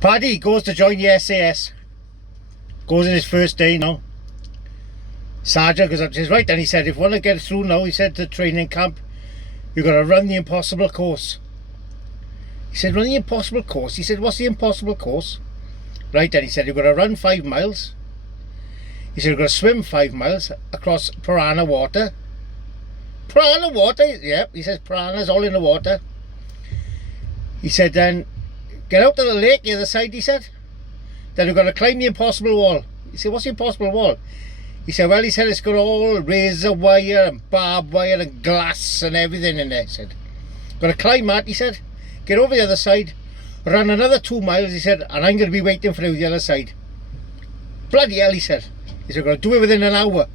Paddy goes to join the SAS. Goes in his first day now. Sergeant goes up and says, right, and he said, if you want to get through now, he said, to training camp, you've got to run the impossible course. He said, run the impossible course? He said, what's the impossible course? Right, and he said, you've got to run 5 miles. He said, you've got to swim 5 miles across piranha water. Piranha water? Yep, he says, piranhas all in the water. He said, then get out to the lake the other side, he said. Then you've got to climb the impossible wall. He said, what's the impossible wall? He said, well, he said, it's got all razor wire and barbed wire and glass and everything in there, he said. Got to climb that, he said. Get over the other side, run another 2 miles, he said, and I'm going to be waiting for you the other side. Bloody hell, he said. He said, I've got to do it within an hour.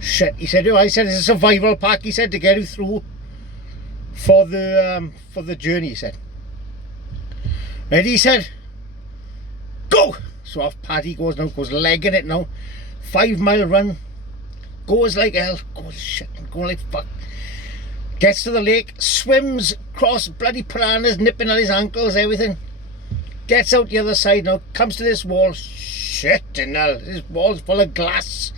Shit, he said, oh, I said, it's a survival pack, he said, to get you through for the journey, he said. Ready, he said, go! So off Paddy goes now, goes legging it now. 5 mile run, goes like hell, goes shit, going like fuck. Gets to the lake, swims across bloody piranhas, nipping at his ankles, everything. Gets out the other side now, comes to this wall, shit and hell, this wall's full of glass,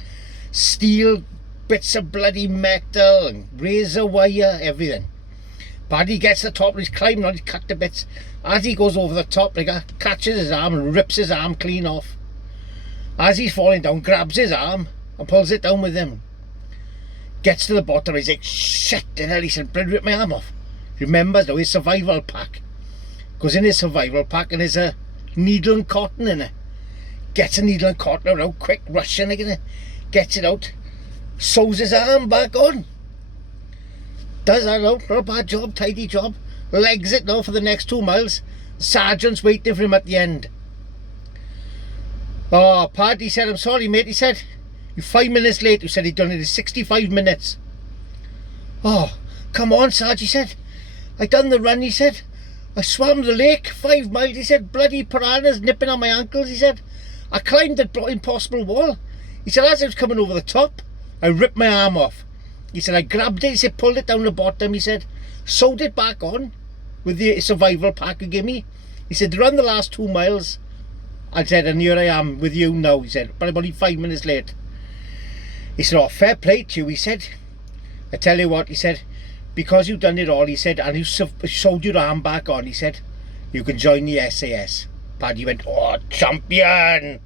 steel, bits of bloody metal, and razor wire, everything. Paddy gets to the top, he's climbing on, he's cut to bits. As he goes over the top, the guy catches his arm and rips his arm clean off. As he's falling down, grabs his arm and pulls it down with him. Gets to the bottom, he's like, shit, and hell, he said, blood, rip my arm off. Remembers though his survival pack. Goes in his survival pack and there's a needle and cotton in it. Gets a needle and cotton out, quick, rushing again. Gets it out, sews his arm back on. Does that out, not a bad job, tidy job. Legs it now for the next 2 miles. Sergeant's waiting for him at the end. Oh, Paddy said, I'm sorry mate, he said, you're 5 minutes late. He said he'd done it in 65 minutes. Oh, come on Sarge, he said, I done the run, he said. I swam the lake 5 miles, he said, bloody piranhas nipping on my ankles, he said. I climbed the impossible wall. He said, as I was coming over the top, I ripped my arm off. He said, I grabbed it, he said, pulled it down the bottom, he said, sewed it back on with the survival pack he gave me. He said, run the last 2 miles. I said, and here I am with you now, he said, but I'm only 5 minutes late. He said, oh, fair play to you, he said. I tell you what, he said, because you've done it all, he said, and you sewed your arm back on, he said, you can join the SAS. Paddy went, oh, champion!